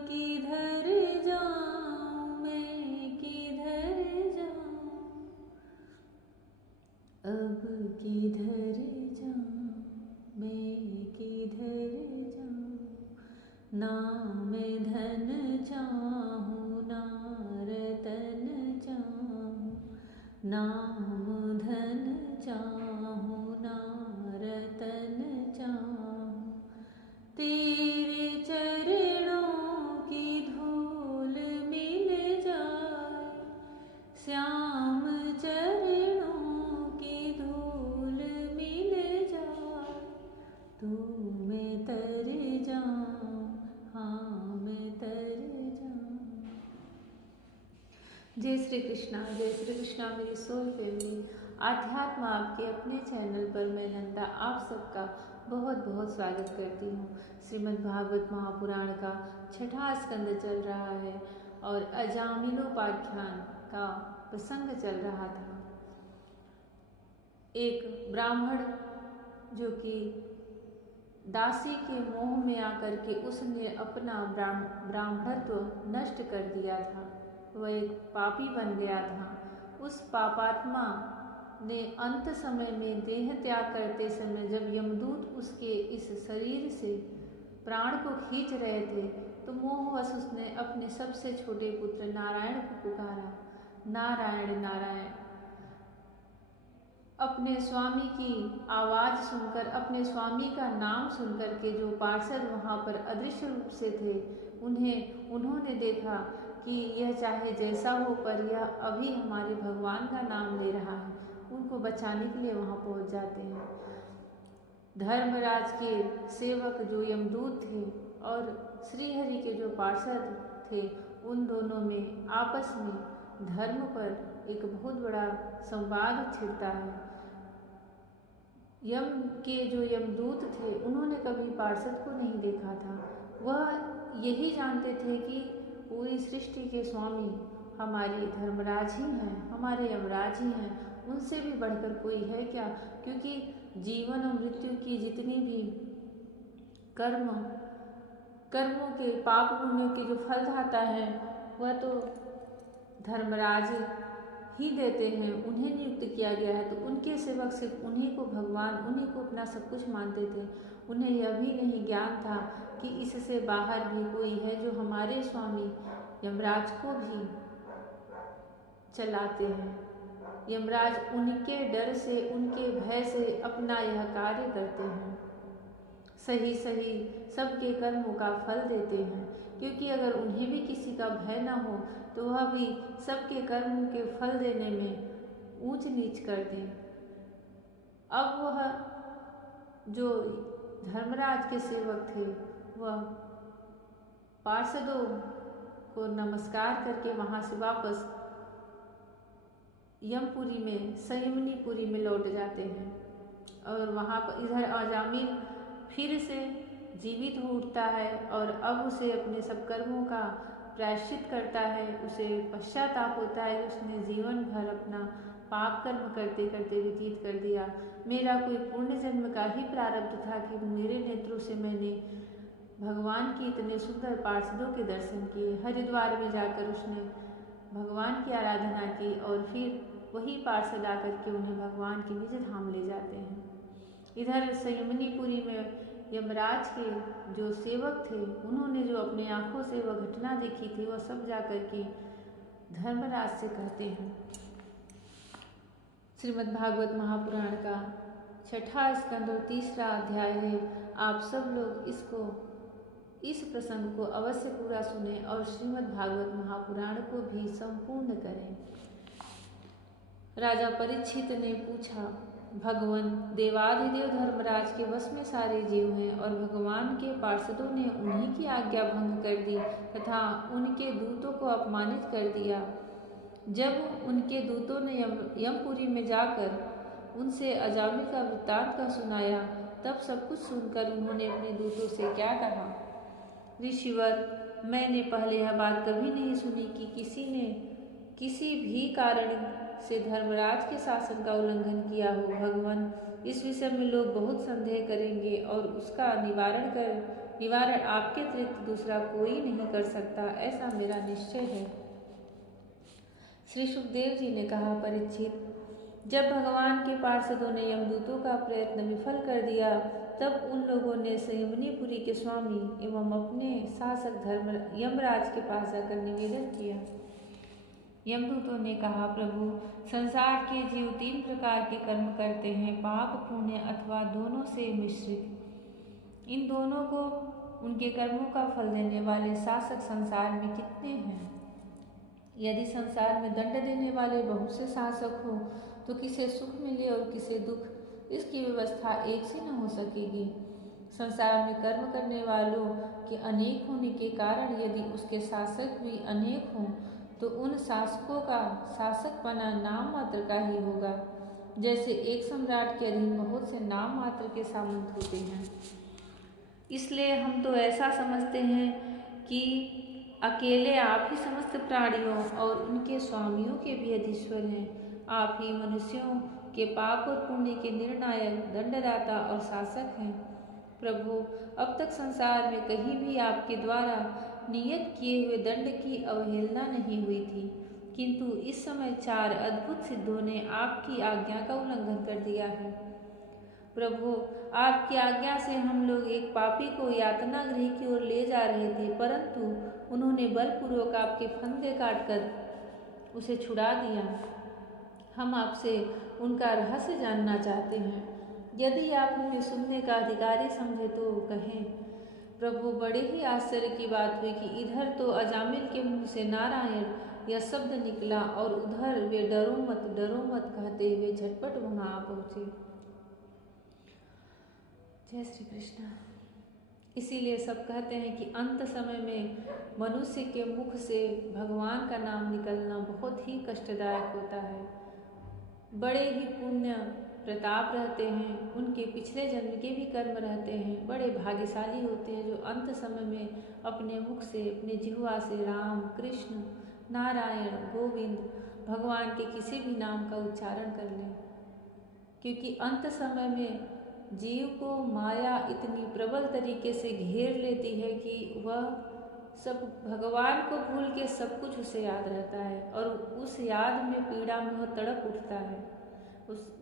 किधर जाऊं मैं, किधर जाऊं, अब किधर जाऊं मैं, किधर जाऊं। ना मैं धन चाहूं ना रतन चाहूं, नाम धन चाहूं ना रतन चाहूं। तेरे चरणों की धूल मिल जाए, श्याम चरणों की धूल मिल जाए, तो मैं तर जाऊं, हाँ मैं तर जाऊं। जय श्री कृष्णा मेरी सोल फैमिली। आध्यात्म आपके अपने चैनल पर मैं नंदा आप सबका बहुत बहुत स्वागत करती हूँ। श्रीमद् भागवत महापुराण का 6वां स्कंद चल रहा है और अजामिलोपाख्यान का प्रसंग चल रहा था। एक ब्राह्मण जो कि दासी के मोह में आकर के उसने अपना ब्राह्मणत्व नष्ट कर दिया था, वह एक पापी बन गया था। उस पापात्मा ने अंत समय में देह त्याग करते समय जब यमदूत उसके इस शरीर से प्राण को खींच रहे थे, तो मोहवश उसने अपने सबसे छोटे पुत्र नारायण को पुकारा, नारायण नारायण। अपने स्वामी की आवाज़ सुनकर, अपने स्वामी का नाम सुनकर के जो पार्षद वहाँ पर अदृश्य रूप से थे, उन्होंने देखा कि यह चाहे जैसा हो पर यह अभी हमारे भगवान का नाम ले रहा है। उनको बचाने के लिए वहाँ पहुँच जाते हैं। धर्मराज के सेवक जो यमदूत थे और श्रीहरि के जो पार्षद थे, उन दोनों में आपस में धर्म पर एक बहुत बड़ा संवाद छिड़ता है। यम के जो यमदूत थे, उन्होंने कभी पार्षद को नहीं देखा था। वह यही जानते थे कि पूरी सृष्टि के स्वामी हमारे धर्मराज ही हैं, हमारे यमराज ही हैं, उनसे भी बढ़कर कोई है क्या? क्योंकि जीवन और मृत्यु की जितनी भी कर्मों के पाप पुण्यों के जो फल दाता है, वह तो धर्मराज ही देते हैं, उन्हें नियुक्त किया गया है। तो उनके सेवक सिर्फ उन्हीं को भगवान, उन्हीं को अपना सब कुछ मानते थे। उन्हें यह भी नहीं ज्ञान था कि इससे बाहर भी कोई है जो हमारे स्वामी यमराज को भी चलाते हैं। यमराज उनके डर से, उनके भय से अपना यह कार्य करते हैं, सही सबके कर्मों का फल देते हैं। क्योंकि अगर उन्हें भी किसी का भय न हो तो वह भी सबके कर्मों के फल देने में ऊंच नीच कर दें। अब वह जो धर्मराज के सेवक थे, वह पार्षदों को नमस्कार करके वहाँ से वापस यमपुरी में, संयमनीपुरी में लौट जाते हैं। और वहाँ पर इधर अजामिल फिर से जीवित हो उठता है और अब उसे अपने सब कर्मों का प्रायश्चित करता है। उसे पश्चाताप होता है कि उसने जीवन भर अपना पाप कर्म करते करते व्यतीत कर दिया। मेरा कोई पूर्ण जन्म का ही प्रारब्ध था कि मेरे नेत्रों से मैंने भगवान की इतने सुंदर पार्षदों के दर्शन किए। हरिद्वार में जाकर उसने भगवान की आराधना की और फिर वही पार्षद आकर के उन्हें भगवान के निज धाम ले जाते हैं। इधर संयमनीपुरी में यमराज के जो सेवक थे, उन्होंने जो अपने आंखों से वह घटना देखी थी, वह सब जाकर के धर्मराज से कहते हैं। श्रीमद् भागवत महापुराण का 6वां स्कंद और 3रा अध्याय है। आप सब लोग इस प्रसंग को अवश्य पूरा सुने और श्रीमद् भागवत महापुराण को भी संपूर्ण करें। राजा परीक्षित ने पूछा, भगवान देवाधिदेव धर्मराज के वश में सारे जीव हैं और भगवान के पार्षदों ने उन्हीं की आज्ञा भंग कर दी तथा उनके दूतों को अपमानित कर दिया। जब उनके दूतों ने यमपुरी में जाकर उनसे अजामिल का वृत्तांत का सुनाया, तब सब कुछ सुनकर उन्होंने अपने दूतों से क्या कहा, ऋषिवर, मैंने पहले यह बात कभी नहीं सुनी कि किसी ने किसी भी कारण से धर्मराज के शासन का उल्लंघन किया हो। भगवान, इस विषय में लोग बहुत संदेह करेंगे और उसका निवारण कर निवारण आपके अतिरिक्त दूसरा कोई नहीं कर सकता, ऐसा मेरा निश्चय है। श्री सुखदेव जी ने कहा, परीक्षित, जब भगवान के पार्षदों ने यमदूतों का प्रयत्न विफल कर दिया, तब उन लोगों ने संयमनीपुरी के स्वामी एवं अपने शासक धर्म यमराज के पास जाकर निवेदन किया। यमदूतों ने कहा, प्रभु, संसार के जीव 3 प्रकार के कर्म करते हैं, पाप, पुण्य अथवा दोनों से मिश्रित। इन दोनों को उनके कर्मों का फल देने वाले शासक संसार में कितने हैं? यदि संसार में दंड देने वाले बहुत से शासक हो तो किसे सुख मिले और किसे दुख, इसकी व्यवस्था एक सी न हो सकेगी। संसार में कर्म करने वालों के अनेक होने के कारण यदि उसके शासक भी अनेक हों तो उन शासकों का शासक बना नाम मात्र का ही होगा, जैसे एक सम्राट के अधीन बहुत से नाम मात्र के सामंत होते हैं। इसलिए हम तो ऐसा समझते हैं कि अकेले आप ही समस्त प्राणियों और उनके स्वामियों के भी अधीश्वर हैं। आप ही मनुष्यों के पाप और पुण्य के निर्णायक, दंडदाता और शासक हैं। प्रभु, अब तक संसार में कहीं भी आपके द्वारा नियत किए हुए दंड की अवहेलना नहीं हुई थी, किंतु इस समय 4 अद्भुत सिद्धों ने आपकी आज्ञा का उल्लंघन कर दिया है। प्रभु, आपकी आज्ञा से हम लोग एक पापी को यातना गृह की ओर ले जा रहे थे, परंतु उन्होंने बलपूर्वक आपके फंदे काटकर उसे छुड़ा दिया। हम आपसे उनका रहस्य जानना चाहते हैं। यदि आप हमें सुनने का अधिकारी समझे तो कहें। प्रभु, बड़े ही आश्चर्य की बात हुई कि इधर तो अजामिल के मुंह से नारायण यह शब्द निकला और उधर वे डरो मत कहते हुए झटपट वहां आ पहुंचे। जय श्री कृष्ण। इसीलिए सब कहते हैं कि अंत समय में मनुष्य के मुख से भगवान का नाम निकलना बहुत ही कष्टदायक होता है। बड़े ही पुण्य प्रताप रहते हैं, उनके पिछले जन्म के भी कर्म रहते हैं, बड़े भाग्यशाली होते हैं जो अंत समय में अपने मुख से, अपने जिह्वा से राम, कृष्ण, नारायण, गोविंद, भगवान के किसी भी नाम का उच्चारण कर लें। क्योंकि अंत समय में जीव को माया इतनी प्रबल तरीके से घेर लेती है कि वह सब भगवान को भूल के सब कुछ उसे याद रहता है और उस याद में पीड़ा में वह तड़प उठता है।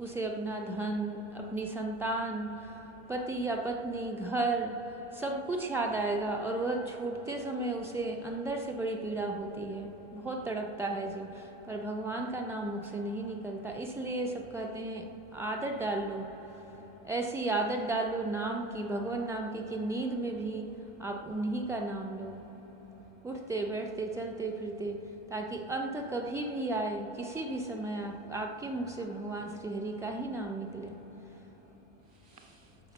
उसे अपना धन, अपनी संतान, पति या पत्नी, घर, सब कुछ याद आएगा और वह छूटते समय उसे अंदर से बड़ी पीड़ा होती है, बहुत तड़पता है जी, पर भगवान का नाम मुख से नहीं निकलता। इसलिए सब कहते हैं आदत डाल लो, ऐसी आदत डालो नाम की, भगवान नाम की, कि नींद में भी आप उन्हीं का नाम लो, उठते बैठते चलते फिरते, ताकि अंत कभी भी आए, किसी भी समय आपके मुख से भगवान श्री हरि का ही नाम निकले।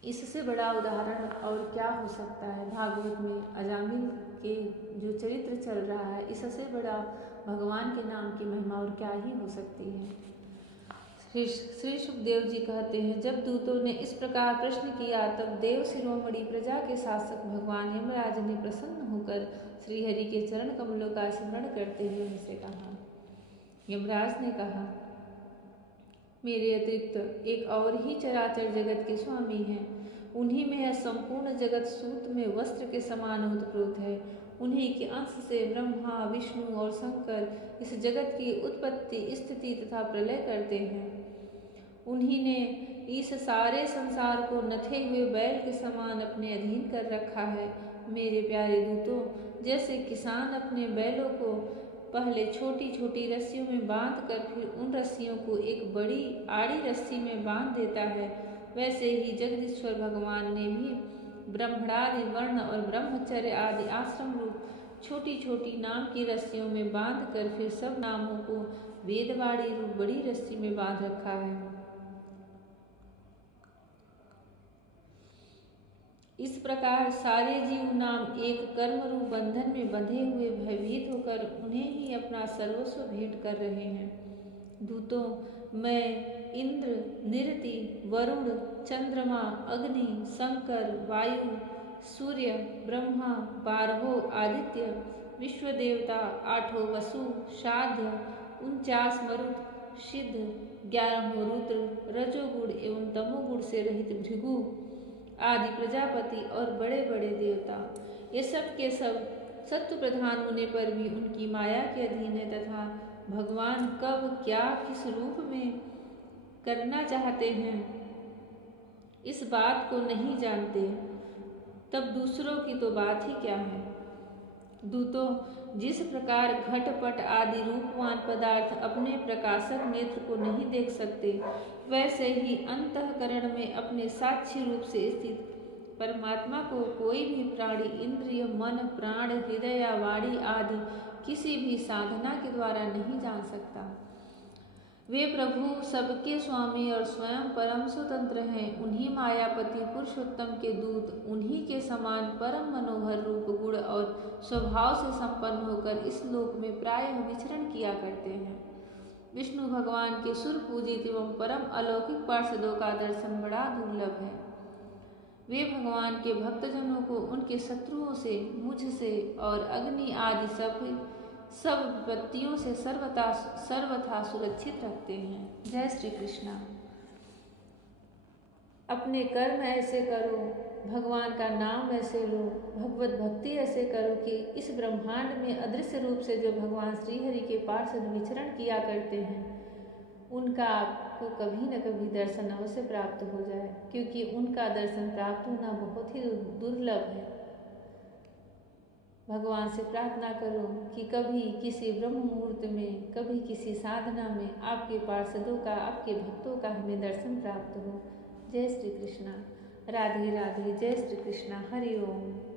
इससे बड़ा उदाहरण और क्या हो सकता है? भागवत में अजामिल के जो चरित्र चल रहा है, इससे बड़ा भगवान के नाम की महिमा और क्या ही हो सकती है। श्री सुखदेव जी कहते हैं, जब दूतों ने इस प्रकार प्रश्न किया तब देव शिरोमणि प्रजा के शासक भगवान यमराज ने प्रसन्न होकर श्रीहरि के चरण कमलों का स्मरण करते हुए उनसे कहा। यमराज ने कहा, मेरे अतिरिक्त एक और ही चराचर जगत के स्वामी हैं, उन्हीं में यह संपूर्ण जगत सूत में वस्त्र के समान ओतप्रोत है। उन्हीं के अंश से ब्रह्मा, विष्णु और शंकर इस जगत की उत्पत्ति, स्थिति तथा प्रलय करते हैं। उन्हीं ने इस सारे संसार को नथे हुए बैल के समान अपने अधीन कर रखा है। मेरे प्यारे दूतों, जैसे किसान अपने बैलों को पहले छोटी छोटी रस्सियों में बांध कर फिर उन रस्सियों को एक बड़ी आड़ी रस्सी में बांध देता है, वैसे ही जगदीश्वर भगवान ने भी ब्रह्मणादि वर्ण और ब्रह्मचर्य आदि आश्रम रूप छोटी छोटी नाम की रस्सियों में बांध कर फिर सब नामों को वेदवाड़ी रूप बड़ी रस्सी में बांध रखा है। इस प्रकार सारे जीव नाम एक कर्म रूप बंधन में बंधे हुए भयभीत होकर उन्हें ही अपना सर्वस्व भेंट कर रहे हैं। दूतों, मैं इंद्र, निरति, वरुण, चंद्रमा, अग्नि, शंकर, वायु, सूर्य, ब्रह्मा, 12 आदित्य, विश्व देवता, 8 वसु, साध्य, 49 मरुत, सिद्ध, 11 रुद्र, रजोगुण एवं तमोगुण से रहित भृगु, आदि प्रजापति और बड़े बड़े देवता, ये सब के सब सत्व प्रधान होने पर भी उनकी माया के अधीन है तथा भगवान कब क्या किस रूप में करना चाहते हैं इस बात को नहीं जानते, तब दूसरों की तो बात ही क्या है। दूतों, जिस प्रकार घटपट आदि रूपवान पदार्थ अपने प्रकाशक नेत्र को नहीं देख सकते, वैसे ही अंतःकरण में अपने साक्षी रूप से स्थित परमात्मा को कोई भी प्राणी इंद्रिय, मन, प्राण, हृदय या वाणी आदि किसी भी साधना के द्वारा नहीं जान सकता। वे प्रभु सबके स्वामी और स्वयं परम स्वतंत्र हैं। उन्हीं मायापति पुरुषोत्तम के दूत उन्हीं के समान परम मनोहर रूप, गुण और स्वभाव से संपन्न होकर इस लोक में प्रायः विचरण किया करते हैं। विष्णु भगवान के सुर पूजित एवं परम अलौकिक पार्षदों का दर्शन बड़ा दुर्लभ है। वे भगवान के भक्तजनों को उनके शत्रुओं से, मुझसे और अग्नि आदि सब विपत्तियों से सर्वथा सुरक्षित रखते हैं। जय श्री कृष्णा। अपने कर्म ऐसे करो, भगवान का नाम ऐसे लो, भगवत भक्ति ऐसे करो कि इस ब्रह्मांड में अदृश्य रूप से जो भगवान श्रीहरि के पार्षद विचरण किया करते हैं, उनका आपको कभी न कभी दर्शन अवश्य प्राप्त हो जाए, क्योंकि उनका दर्शन प्राप्त होना बहुत ही दुर्लभ है। भगवान से प्रार्थना करो कि कभी किसी ब्रह्म मुहूर्त में, कभी किसी साधना में आपके पार्षदों का, आपके भक्तों का हमें दर्शन प्राप्त हो। जय श्री कृष्णा। राधे राधे। जय श्री कृष्णा। हरि ओम।